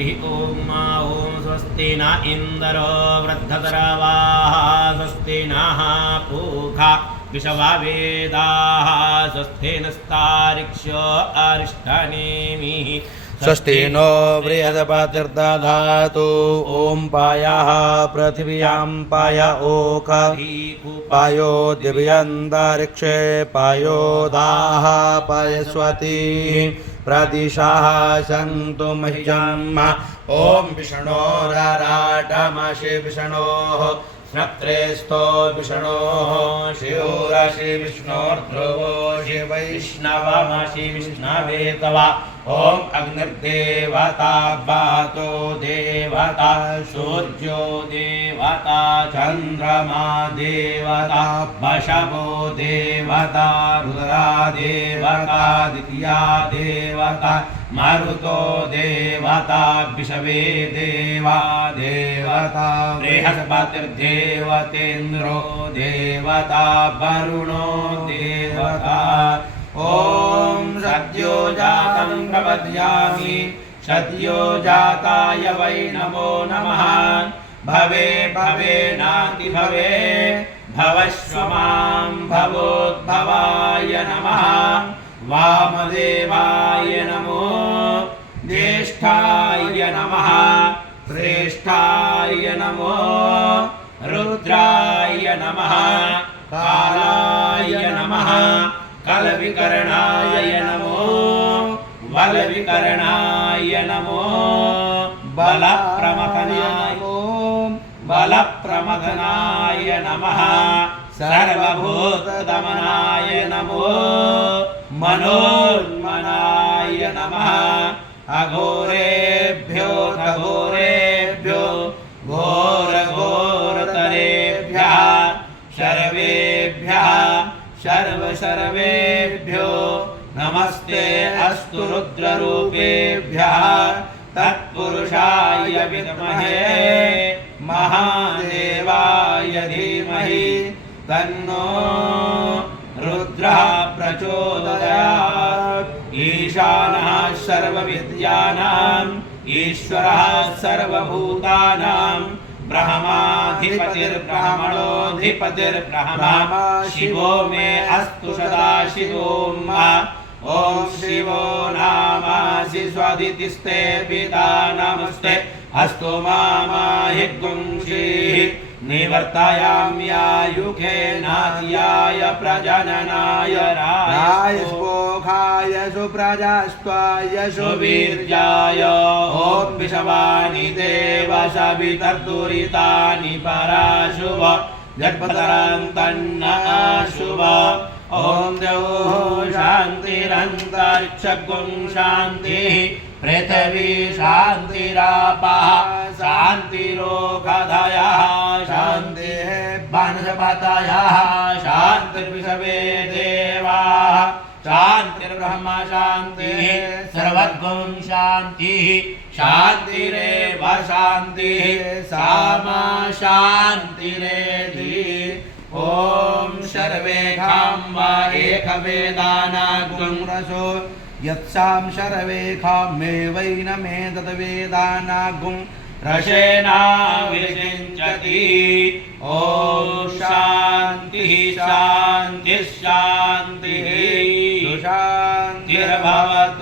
ॐ स्वस्ति न इन्द्रो वृद्धतरवाः स्वस्ति नः पूषा विश्ववेदाः स्वस्ति नस्तार्क्ष्यो अरिष्टनेमिः स्वस्ति नो बृहस्पतिर्दधातु ॐ पायः पृथिव्यां पाय ओक पायो दिव्यन्तरिक्षे पायोदाः पायस्वती प्रदिशाः सन्तु मह्यम् ॐ विष्णोरराटमसि विष्णोः स्नप्त्रेस्तो विष्णोः शिवोरसि विष्णोर्ध्रुवोऽसि वैष्णवमसि विष्णवे तव ॐ अग्निर्देवता वातो देवता सूर्यो देवता चन्द्रमा देवता वशवो देवता रुद्रा देवता द्वितीया देवता मरुतो देवता विषवे देवा देवता बृहस्पतिर्देवतेन्द्रो देवता वरुणो देवता ॐ सद्यो जातं प्रपद्यामि सद्यो जाताय वै नमो नमः भवे भवे नाति भवे भवस्व मां भवोद्भवाय नमः वामदेवाय नमो ज्येष्ठाय नमः श्रेष्ठाय नमो रुद्राय नमः कालाय नमः कलविकरणाय नमो बलविकरणाय नमो बलप्रमथनाय नमः सर्वभूतदमनाय नमो मनोन्मनाय नमः अघोरेभ्यो घोरेभ्यो घोरघोरतरेभ्यः सर्वेभ्यः सर्वेभ्यो नमस्ते अस्तु रुद्ररूपेभ्यः तत्पुरुषाय विद्महे महादेवाय धीमहि तन्नो रुद्रः प्रचोदयात् ईशानः सर्वविद्यानाम् ईश्वरः सर्वभूतानां ब्रह्माधिपतिर्ब्रह्मणोऽधिपतिर्ब्रह्मा शिवो मे अस्तु सदा शिवो ॐ शिवो नामासि स्वदितिस्ते पिता नमस्ते अस्तु मामाहि गुंषीः निवर्तयाम्यायुखे नाद्याय प्रजननाय रायस्पोखाय सुप्रजास्त्वाय सुवीर्याय ॐ विषवानि देव सवितर्दुरितानि पराशुभ जट्पतरान्तन्न शुभ ॐ द्यौः शान्तिरन्तरिक्षगुं शान्तिः पृथिवी शान्तिरापः शान्तिरोगधयः शान्तिः वनस्पतयः शान्तिर्विषवे देवाः शान्तिर्ब्रह्म शान्तिः सर्वद्गुं शान्तिः शान्तिरेव शान्तिः सामा शान्तिरेधि ॐ शर्वेखां वा एकवेदानागुं रसो यत्सां शर्वेखां मे वै न मे तद्वेदानागुं रसेना विरिञ्चति ॐ शान्तिः शान्तिः शान्तिः शान्तिर्भवतु